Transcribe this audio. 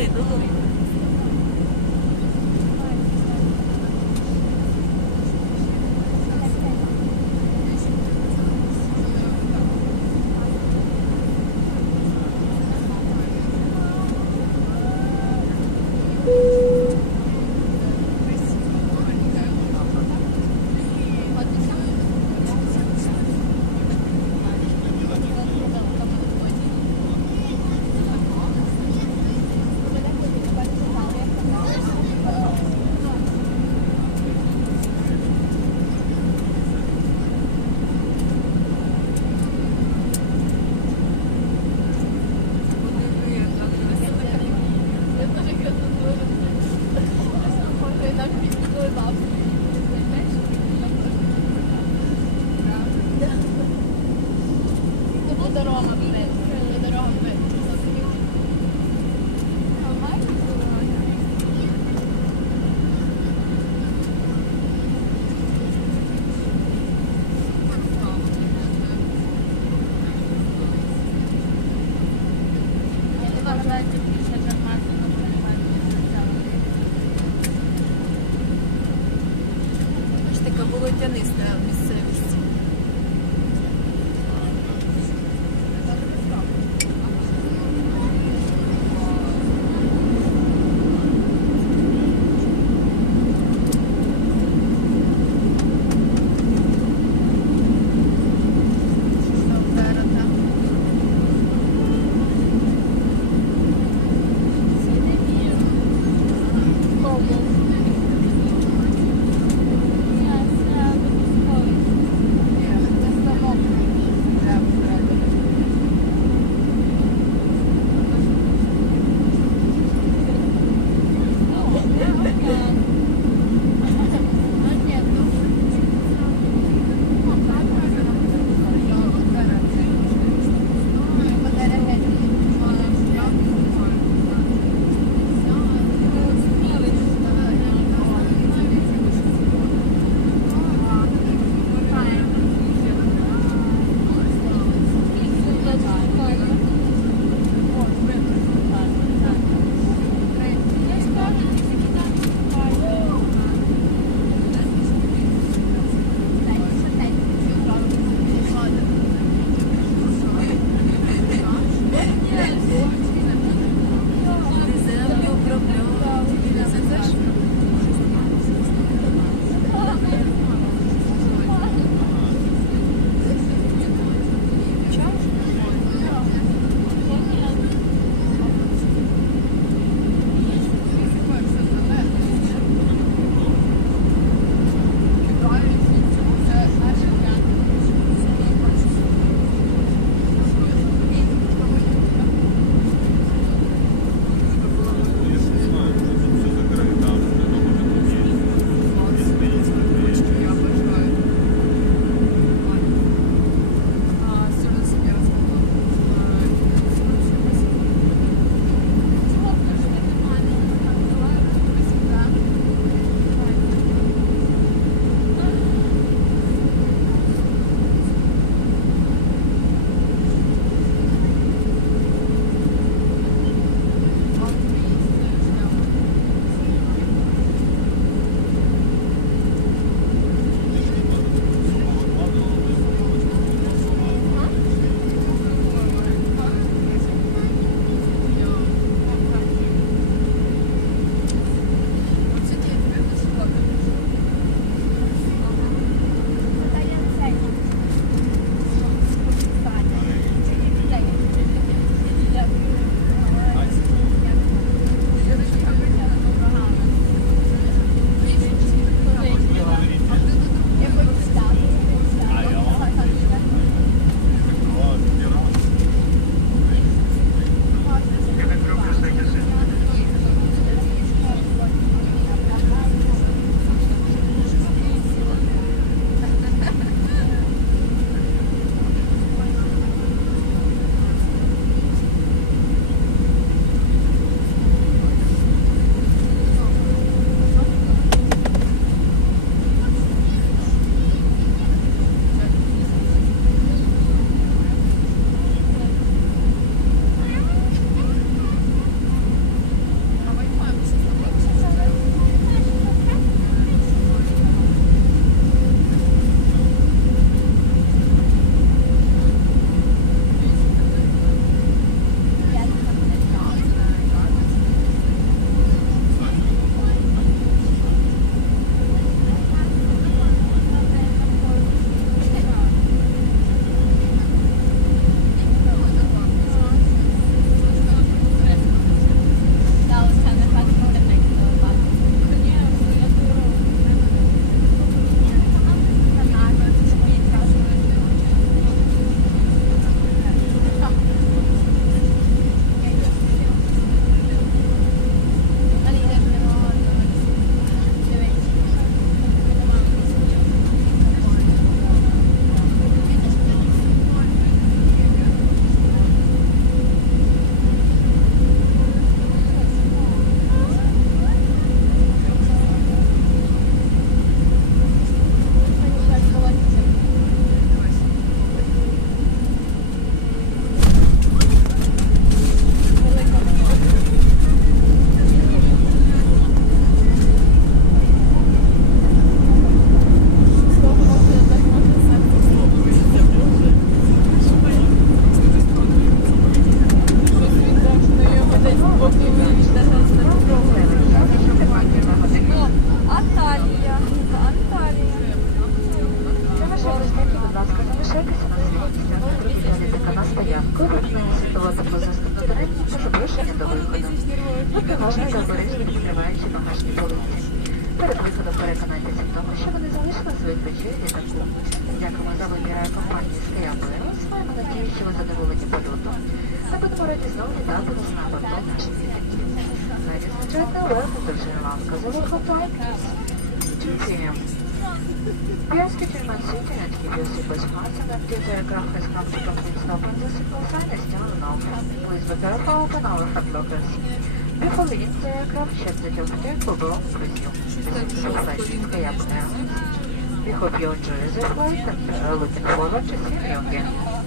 Догори, догори. Така болотяниста місцевість. заступну передню та запрошення до виходу. Будьте уважні та обережні, відкриваючи багажні полиці. Перед виходом переконайтеся в тому, що ви не залишили своїх речей в літаку. Дякуємо за вибір авіакомпанії Sky Airways. Маємо надію, що ви задоволені польотом. Та будемо раді знову вітати вас на борту наших літаків. Ladies and gentlemen, welcome to Sri Lanka. The local time is 2 p.m. We ask you to remain seated and keep your seatbelts fastened until the aircraft has come to complete stop and the signal sign is turned off. Please be careful, open our hand lockers. Before leaving the aircraft, check that your bag will belong with you. This is a flight in Sky Airways. We hope you enjoy the flight and are looking forward to seeing you again.